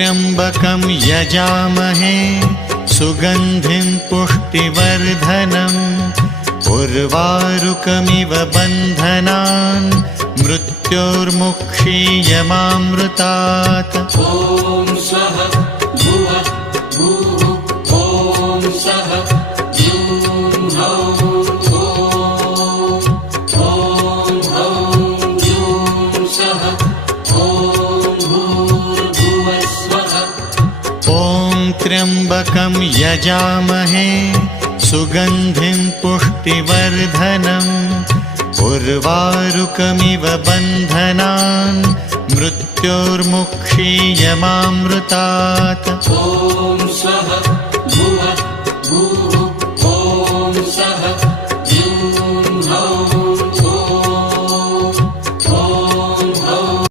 त्र्यम्बकं यजामहे सुगन्धिं पुष्टिवर्धनम् उर्वारुकमिव बन्धनान् मृत्योर्मुक्षीयमामृतात्। ॐ स्वः भुवः भूः ॐ सः ह्यूं हौं ह्यूं सः ॐ भूर्भुवः स्वः। ॐ त्र्यम्बकं यजामहे सुगन्धिं पुष्टिवर्धनम् उर्वारुकमिव बन्धनान् मृत्योर्मुक्षीयमामृतात्। ॐ स्वः भुवः भूः